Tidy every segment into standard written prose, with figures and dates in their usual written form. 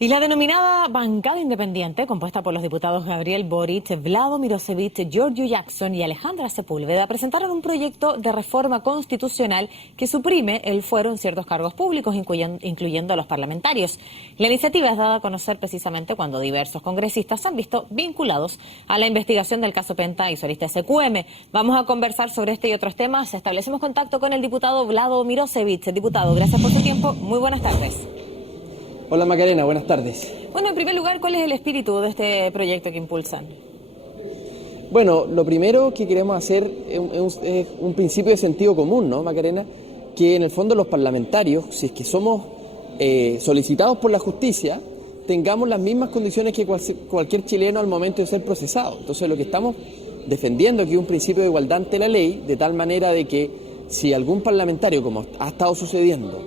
Y la denominada bancada independiente, compuesta por los diputados Gabriel Boric, Vlado Mirosevic, Giorgio Jackson y Alejandra Sepúlveda, presentaron un proyecto de reforma constitucional que suprime el fuero en ciertos cargos públicos, incluyendo a los parlamentarios. La iniciativa es dada a conocer precisamente cuando diversos congresistas se han visto vinculados a la investigación del caso Penta y su arista SQM. Vamos a conversar sobre este y otros temas. Establecemos contacto con el diputado Vlado Mirosevic. Diputado, gracias por su tiempo. Muy buenas tardes. Hola Macarena, buenas tardes. Bueno, en primer lugar, ¿cuál es el espíritu de este proyecto que impulsan? Bueno, lo primero que queremos hacer es un principio de sentido común, ¿no, Macarena? Que en el fondo los parlamentarios, si es que somos solicitados por la justicia, tengamos las mismas condiciones que cualquier chileno al momento de ser procesado. Entonces lo que estamos defendiendo aquí es un principio de igualdad ante la ley, de tal manera de que si algún parlamentario, como ha estado sucediendo,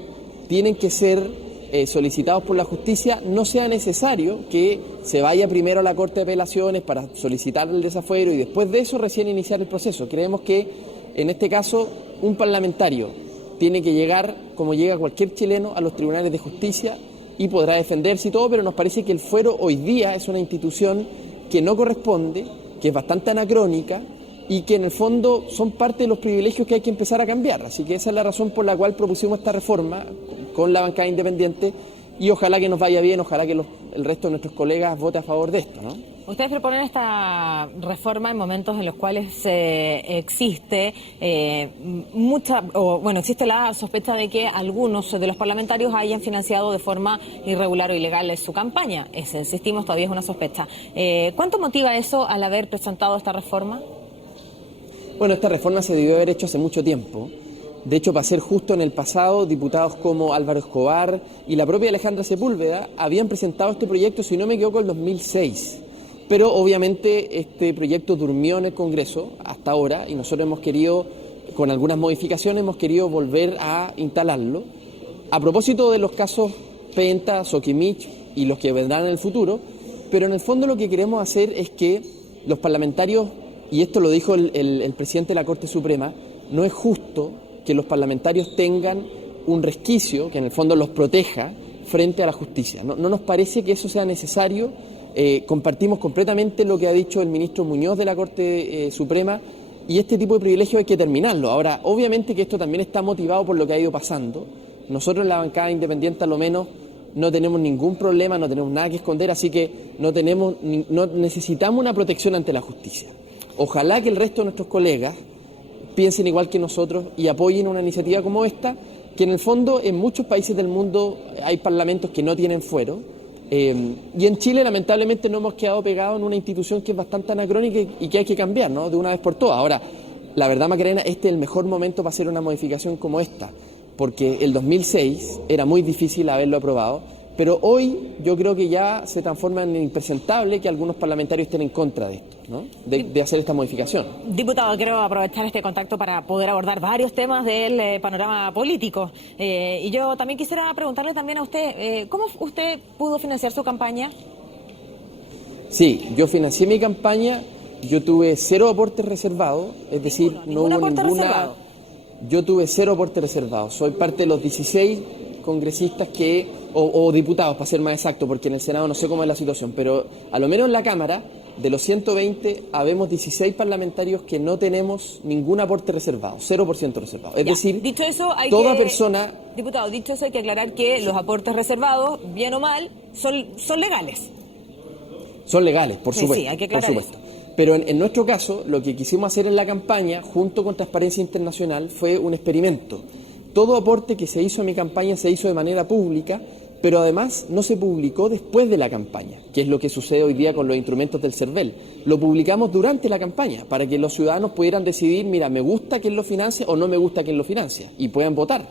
tienen que ser solicitados por la justicia, no sea necesario que se vaya primero a la Corte de Apelaciones para solicitar el desafuero y después de eso recién iniciar el proceso. Creemos que en este caso un parlamentario tiene que llegar, como llega cualquier chileno, a los tribunales de justicia y podrá defenderse y todo, pero nos parece que el fuero hoy día es una institución que no corresponde, que es bastante anacrónica y que en el fondo son parte de los privilegios que hay que empezar a cambiar. Así que esa es la razón por la cual propusimos esta reforma con la bancada independiente y ojalá que nos vaya bien, ojalá que el resto de nuestros colegas vote a favor de esto, ¿no? Ustedes proponen esta reforma en momentos en los cuales existe existe la sospecha de que algunos de los parlamentarios hayan financiado de forma irregular o ilegal su campaña. Insistimos, todavía es una sospecha. ¿Cuánto motiva eso al haber presentado esta reforma? Bueno, esta reforma se debió haber hecho hace mucho tiempo. De hecho, para ser justo, en el pasado, diputados como Álvaro Escobar y la propia Alejandra Sepúlveda habían presentado este proyecto, si no me equivoco, en 2006. Pero obviamente este proyecto durmió en el Congreso hasta ahora y nosotros hemos querido, con algunas modificaciones, hemos querido volver a instalarlo. A propósito de los casos Penta, Soquimich y los que vendrán en el futuro, pero en el fondo lo que queremos hacer es que los parlamentarios, y esto lo dijo el presidente de la Corte Suprema, no es justo que los parlamentarios tengan un resquicio que en el fondo los proteja frente a la justicia. No nos parece que eso sea necesario. Compartimos completamente lo que ha dicho el ministro Muñoz de la Corte Suprema y este tipo de privilegio hay que terminarlo. Ahora, obviamente que esto también está motivado por lo que ha ido pasando. Nosotros en la bancada independiente, a lo menos, no tenemos ningún problema, no tenemos nada que esconder, así que no necesitamos una protección ante la justicia. Ojalá que el resto de nuestros colegas piensen igual que nosotros y apoyen una iniciativa como esta, que en el fondo en muchos países del mundo hay parlamentos que no tienen fuero, y en Chile lamentablemente no hemos quedado pegados en una institución que es bastante anacrónica y que hay que cambiar, ¿no?, de una vez por todas. Ahora, la verdad, Macarena, este es el mejor momento para hacer una modificación como esta, porque el 2006 era muy difícil haberlo aprobado, pero hoy yo creo que ya se transforma en impresentable que algunos parlamentarios estén en contra de esto, ¿no?, de hacer esta modificación. Diputado, quiero aprovechar este contacto para poder abordar varios temas del panorama político. Y yo también quisiera preguntarle también a usted, ¿cómo usted pudo financiar su campaña? Sí, yo financié mi campaña, yo tuve 0 aportes reservados, es decir, no hubo ninguna... Yo tuve 0 aportes reservados, soy parte de los 16 congresistas o diputados, para ser más exacto, porque en el Senado no sé cómo es la situación, pero a lo menos en la Cámara, de los 120, habemos 16 parlamentarios que no tenemos ningún aporte reservado, 0% reservado. Es decir, dicho eso, persona... Diputado, dicho eso, hay que aclarar que los aportes reservados, bien o mal, son legales. Son legales, por supuesto. Sí, hay que aclarar eso. Pero en nuestro caso, lo que quisimos hacer en la campaña, junto con Transparencia Internacional, fue un experimento. Todo aporte que se hizo a mi campaña se hizo de manera pública, pero además no se publicó después de la campaña, que es lo que sucede hoy día con los instrumentos del CERVEL. Lo publicamos durante la campaña, para que los ciudadanos pudieran decidir, mira, me gusta quien lo financia o no me gusta quien lo financia, y puedan votar.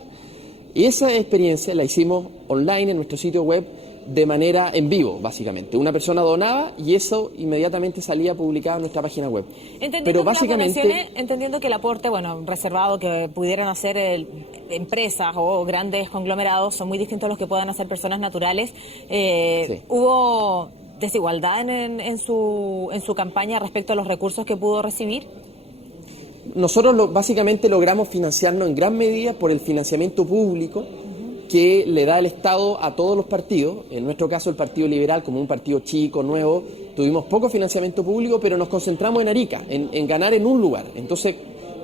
Y esa experiencia la hicimos online en nuestro sitio web, de manera en vivo, básicamente. Una persona donaba y eso inmediatamente salía publicado en nuestra página web. Entendiendo que el aporte, reservado que pudieran hacer empresas o grandes conglomerados son muy distintos a los que puedan hacer personas naturales. Sí. ¿Hubo desigualdad en su campaña respecto a los recursos que pudo recibir? Nosotros básicamente logramos financiarnos en gran medida por el financiamiento público, que le da el Estado a todos los partidos. En nuestro caso, el Partido Liberal, como un partido chico, nuevo, tuvimos poco financiamiento público, pero nos concentramos en Arica, en ganar en un lugar. Entonces,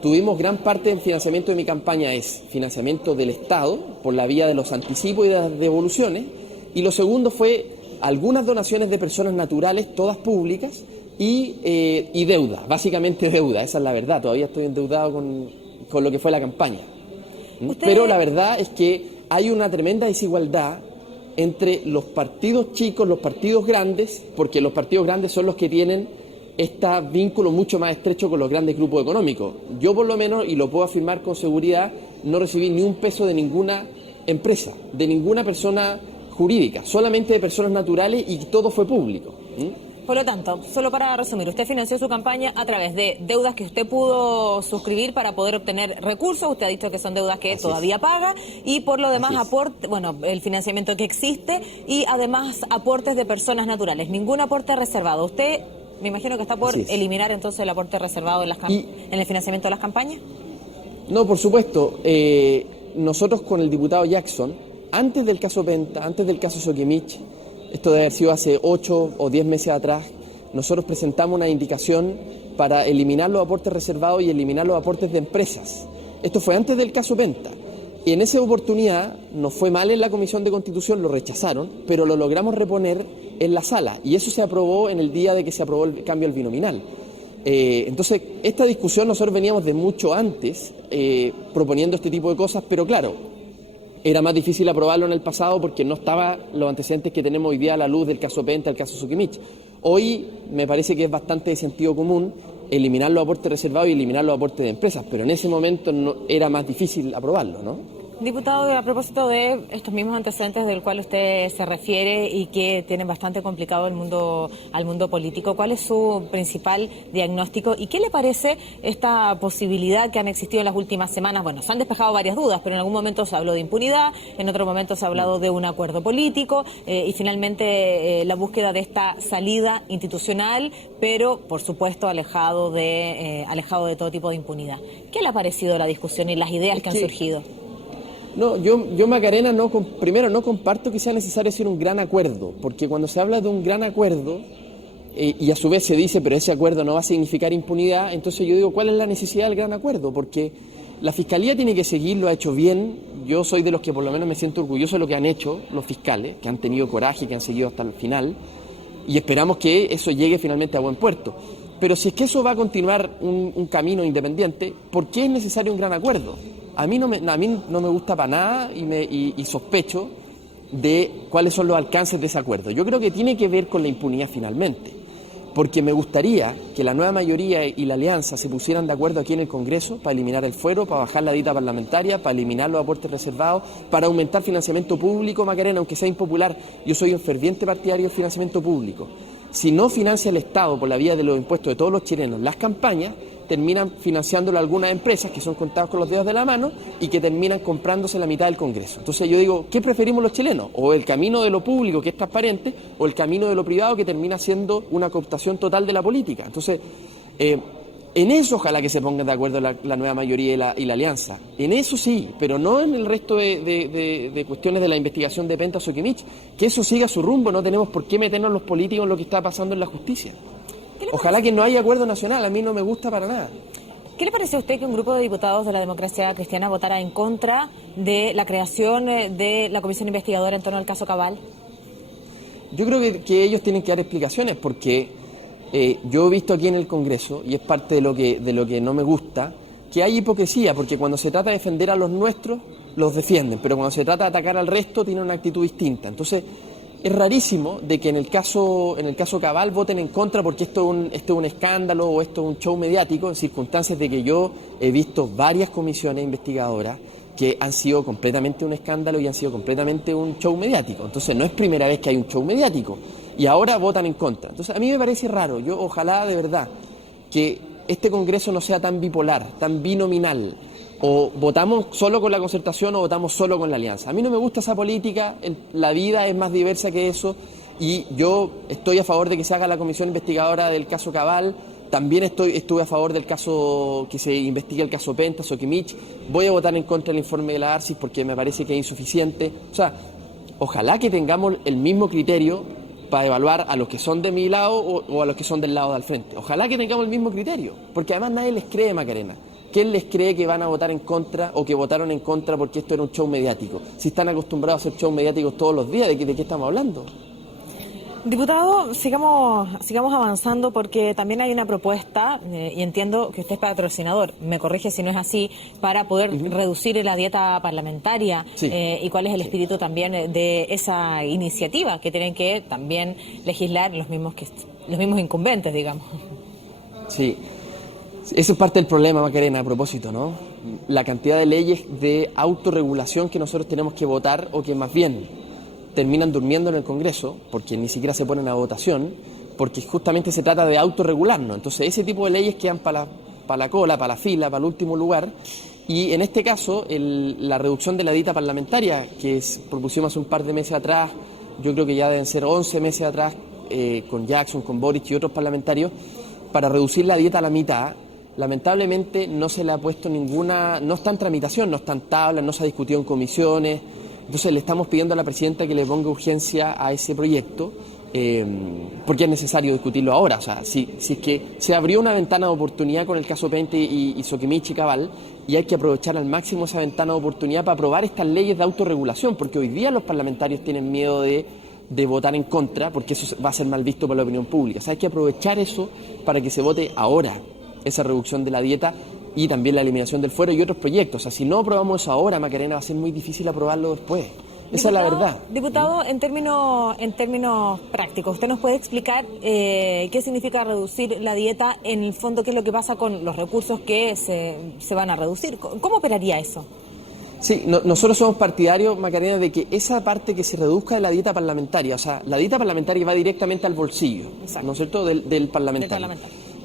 tuvimos gran parte del financiamiento de mi campaña es financiamiento del Estado, por la vía de los anticipos y de las devoluciones, y lo segundo fue algunas donaciones de personas naturales, todas públicas, y deuda, básicamente deuda, esa es la verdad, todavía estoy endeudado con lo que fue la campaña. Pero la verdad es que hay una tremenda desigualdad entre los partidos chicos, los partidos grandes, porque los partidos grandes son los que tienen este vínculo mucho más estrecho con los grandes grupos económicos. Yo por lo menos, y lo puedo afirmar con seguridad, no recibí ni un peso de ninguna empresa, de ninguna persona jurídica, solamente de personas naturales, y todo fue público. Por lo tanto, solo para resumir, usted financió su campaña a través de deudas que usted pudo suscribir para poder obtener recursos. Usted ha dicho que son deudas que todavía paga, y por lo demás aporte, el financiamiento que existe, y además aportes de personas naturales. Ningún aporte reservado. Usted, me imagino que está por eliminar entonces el aporte reservado en el financiamiento de las campañas. No, por supuesto. Nosotros con el diputado Jackson, antes del caso Penta, antes del caso Soquimich, esto debe haber sido hace 8 o 10 meses atrás, nosotros presentamos una indicación para eliminar los aportes reservados y eliminar los aportes de empresas. Esto fue antes del caso Penta. Y en esa oportunidad nos fue mal en la Comisión de Constitución, lo rechazaron, pero lo logramos reponer en la sala. Y eso se aprobó en el día de que se aprobó el cambio al binominal. Entonces, esta discusión nosotros veníamos de mucho antes proponiendo este tipo de cosas, pero claro, era más difícil aprobarlo en el pasado porque no estaban los antecedentes que tenemos hoy día a la luz del caso Penta, el caso Soquimich. Hoy me parece que es bastante de sentido común eliminar los aportes reservados y eliminar los aportes de empresas, pero en ese momento era más difícil aprobarlo, ¿no? Diputado, a propósito de estos mismos antecedentes del cual usted se refiere y que tienen bastante complicado al mundo político, ¿cuál es su principal diagnóstico y qué le parece esta posibilidad que han existido en las últimas semanas? Bueno, se han despejado varias dudas, pero en algún momento se habló de impunidad, en otro momento se ha hablado de un acuerdo político y finalmente la búsqueda de esta salida institucional, pero por supuesto alejado de todo tipo de impunidad. ¿Qué le ha parecido la discusión y las ideas que han surgido? No, yo Macarena, primero no comparto que sea necesario hacer un gran acuerdo, porque cuando se habla de un gran acuerdo, y a su vez se dice, pero ese acuerdo no va a significar impunidad, entonces yo digo, ¿cuál es la necesidad del gran acuerdo? Porque la Fiscalía tiene que seguir, lo ha hecho bien, yo soy de los que por lo menos me siento orgulloso de lo que han hecho los fiscales, que han tenido coraje, que han seguido hasta el final, y esperamos que eso llegue finalmente a buen puerto. Pero si es que eso va a continuar un camino independiente, ¿por qué es necesario un gran acuerdo? A mí no me gusta para nada y sospecho de cuáles son los alcances de ese acuerdo. Yo creo que tiene que ver con la impunidad finalmente, porque me gustaría que la nueva mayoría y la alianza se pusieran de acuerdo aquí en el Congreso para eliminar el fuero, para bajar la dita parlamentaria, para eliminar los aportes reservados, para aumentar financiamiento público, Macarena, aunque sea impopular. Yo soy un ferviente partidario del financiamiento público. Si no financia el Estado por la vía de los impuestos de todos los chilenos las campañas, terminan financiándolo algunas empresas que son contadas con los dedos de la mano y que terminan comprándose la mitad del Congreso. Entonces yo digo, ¿qué preferimos los chilenos? ¿O el camino de lo público, que es transparente, o el camino de lo privado, que termina siendo una cooptación total de la política? Entonces, en eso ojalá que se pongan de acuerdo la nueva mayoría y la alianza. En eso sí, pero no en el resto de cuestiones de la investigación de Penta Soquimich. Que eso siga su rumbo, no tenemos por qué meternos los políticos en lo que está pasando en la justicia. Ojalá que no haya acuerdo nacional, a mí no me gusta para nada. ¿Qué le parece a usted que un grupo de diputados de la Democracia Cristiana votara en contra de la creación de la comisión investigadora en torno al caso Cabal? Yo creo que ellos tienen que dar explicaciones, porque yo he visto aquí en el Congreso, y es parte de lo que no me gusta, que hay hipocresía, porque cuando se trata de defender a los nuestros, los defienden, pero cuando se trata de atacar al resto, tienen una actitud distinta. Entonces, es rarísimo de que en el caso Cabal voten en contra porque esto es un escándalo o esto es un show mediático, en circunstancias de que yo he visto varias comisiones investigadoras que han sido completamente un escándalo y han sido completamente un show mediático. Entonces no es primera vez que hay un show mediático y ahora votan en contra. Entonces a mí me parece raro. Yo ojalá de verdad que este Congreso no sea tan bipolar, tan binominal. O votamos solo con la concertación o votamos solo con la alianza. A mí no me gusta esa política, la vida es más diversa que eso y yo estoy a favor de que se haga la comisión investigadora del caso Cabal, También estuve a favor del caso, que se investigue el caso Penta, Sokimich. Voy a votar en contra del informe de la ARSIS porque me parece que es insuficiente. O sea, ojalá que tengamos el mismo criterio para evaluar a los que son de mi lado o a los que son del lado del frente. Ojalá que tengamos el mismo criterio, porque además nadie les cree, Macarena. ¿Quién les cree que van a votar en contra o que votaron en contra porque esto era un show mediático? Si están acostumbrados a hacer shows mediáticos todos los días, ¿de qué estamos hablando? Diputado, sigamos avanzando porque también hay una propuesta, y entiendo que usted es patrocinador, me corrige si no es así, para poder reducir la dieta parlamentaria. Sí. Y cuál es el espíritu también de esa iniciativa, que tienen que también legislar los mismos incumbentes, digamos. Sí, eso es parte del problema, Macarena, a propósito, ¿no? La cantidad de leyes de autorregulación que nosotros tenemos que votar o que más bien terminan durmiendo en el Congreso, porque ni siquiera se ponen a votación, porque justamente se trata de autorregularnos. Entonces ese tipo de leyes quedan para la cola, para la fila, para el último lugar, y en este caso la reducción de la dieta parlamentaria, que propusimos hace un par de meses atrás, yo creo que ya deben ser 11 meses atrás, con Jackson, con Boric y otros parlamentarios, para reducir la dieta a la mitad. Lamentablemente no se le ha puesto ninguna, no está en tramitación, no está en tablas, no se ha discutido en comisiones. Entonces le estamos pidiendo a la presidenta que le ponga urgencia a ese proyecto, porque es necesario discutirlo ahora. O sea, si es que se abrió una ventana de oportunidad con el caso Pente y Sokimich y Cabal, y hay que aprovechar al máximo esa ventana de oportunidad para aprobar estas leyes de autorregulación, porque hoy día los parlamentarios tienen miedo de votar en contra, porque eso va a ser mal visto por la opinión pública. O sea, hay que aprovechar eso para que se vote ahora, esa reducción de la dieta, y también la eliminación del fuero y otros proyectos. O sea, si no aprobamos eso ahora, Macarena, va a ser muy difícil aprobarlo después. Esa es la verdad. Diputado, en términos prácticos, ¿usted nos puede explicar qué significa reducir la dieta? En el fondo, ¿qué es lo que pasa con los recursos que se van a reducir? ¿Cómo operaría eso? Sí, nosotros somos partidarios, Macarena, de que esa parte que se reduzca de la dieta parlamentaria, o sea, la dieta parlamentaria va directamente al bolsillo, ¿no es cierto?, del parlamentario.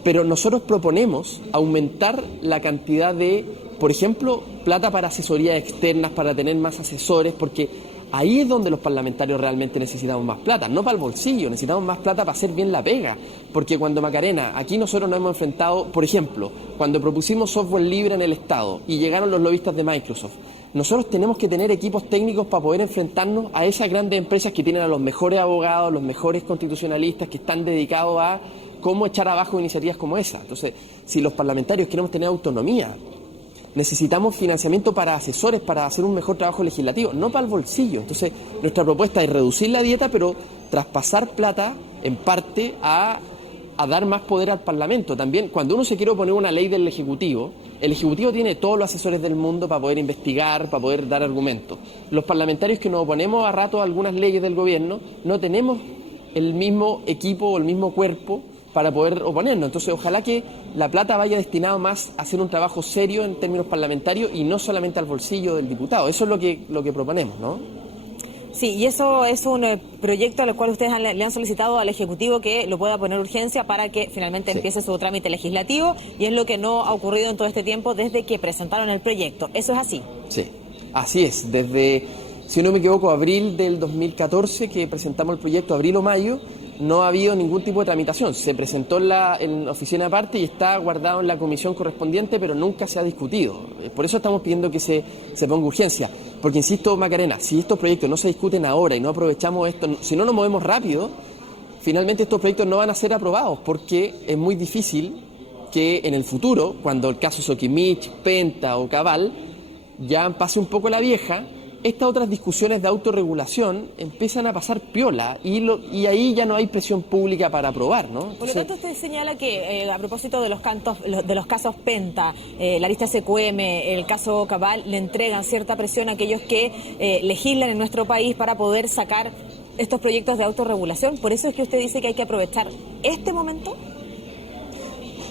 Pero nosotros proponemos aumentar la cantidad de, por ejemplo, plata para asesorías externas, para tener más asesores, porque ahí es donde los parlamentarios realmente necesitamos más plata, no para el bolsillo, necesitamos más plata para hacer bien la pega. Porque cuando, Macarena, aquí nosotros nos hemos enfrentado, por ejemplo, cuando propusimos software libre en el Estado y llegaron los lobistas de Microsoft, nosotros tenemos que tener equipos técnicos para poder enfrentarnos a esas grandes empresas que tienen a los mejores abogados, los mejores constitucionalistas, que están dedicados a cómo echar abajo iniciativas como esa. Entonces, si los parlamentarios queremos tener autonomía, necesitamos financiamiento para asesores, para hacer un mejor trabajo legislativo, no para el bolsillo. Entonces, nuestra propuesta es reducir la dieta, pero traspasar plata, en parte, a dar más poder al Parlamento. También, cuando uno se quiere oponer una ley del Ejecutivo, el Ejecutivo tiene todos los asesores del mundo para poder investigar, para poder dar argumentos. Los parlamentarios que nos oponemos a rato a algunas leyes del gobierno, no tenemos el mismo equipo o el mismo cuerpo para poder oponernos. Entonces, ojalá que la plata vaya destinada más a hacer un trabajo serio en términos parlamentarios y no solamente al bolsillo del diputado. Eso es lo que proponemos, ¿no? Sí, y eso es un proyecto al cual ustedes le han solicitado al Ejecutivo que lo pueda poner urgencia para que finalmente empiece su trámite legislativo, y es lo que no ha ocurrido en todo este tiempo desde que presentaron el proyecto. ¿Eso es así? Sí, así es. Desde, si no me equivoco, abril del 2014 que presentamos el proyecto, abril o mayo, no ha habido ningún tipo de tramitación. Se presentó en la oficina aparte y está guardado en la comisión correspondiente, pero nunca se ha discutido. Por eso estamos pidiendo que se ponga urgencia. Porque, insisto, Macarena, si estos proyectos no se discuten ahora y no aprovechamos esto, si no nos movemos rápido, finalmente estos proyectos no van a ser aprobados, porque es muy difícil que en el futuro, cuando el caso Sokimich, Penta o Cabal ya pase un poco la vieja, estas otras discusiones de autorregulación empiezan a pasar piola y ahí ya no hay presión pública para aprobar, ¿no? Por lo tanto, usted señala que a propósito de los casos Penta, la lista SQM, el caso Cabal, le entregan cierta presión a aquellos que legislan en nuestro país para poder sacar estos proyectos de autorregulación. ¿Por eso es que usted dice que hay que aprovechar este momento?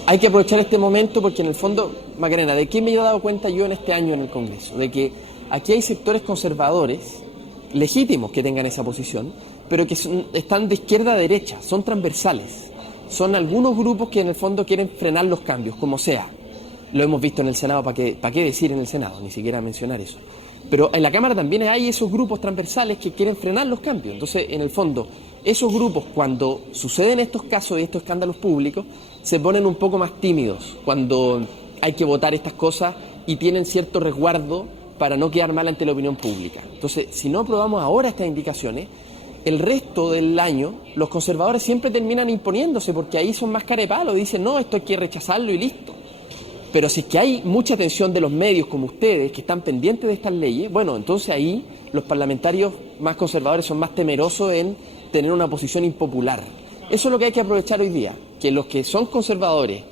Hay que aprovechar este momento porque, en el fondo, Macarena, ¿de qué me he dado cuenta yo en este año en el Congreso? De que aquí hay sectores conservadores, legítimos que tengan esa posición, pero que están de izquierda a derecha, son transversales. Son algunos grupos que en el fondo quieren frenar los cambios, como sea. Lo hemos visto en el Senado, ¿para qué decir en el Senado? Ni siquiera mencionar eso. Pero en la Cámara también hay esos grupos transversales que quieren frenar los cambios. Entonces, en el fondo, esos grupos, cuando suceden estos casos y estos escándalos públicos, se ponen un poco más tímidos cuando hay que votar estas cosas y tienen cierto resguardo para no quedar mal ante la opinión pública. Entonces, si no aprobamos ahora estas indicaciones, el resto del año los conservadores siempre terminan imponiéndose porque ahí son más carepalo, dicen no, esto hay que rechazarlo y listo. Pero si es que hay mucha atención de los medios como ustedes que están pendientes de estas leyes, bueno, entonces ahí los parlamentarios más conservadores son más temerosos en tener una posición impopular. Eso es lo que hay que aprovechar hoy día, que los que son conservadores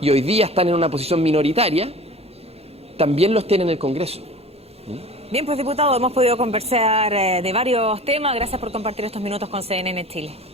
y hoy día están en una posición minoritaria, también los tienen en el Congreso. Bien, pues diputado, hemos podido conversar de varios temas. Gracias por compartir estos minutos con CNN Chile.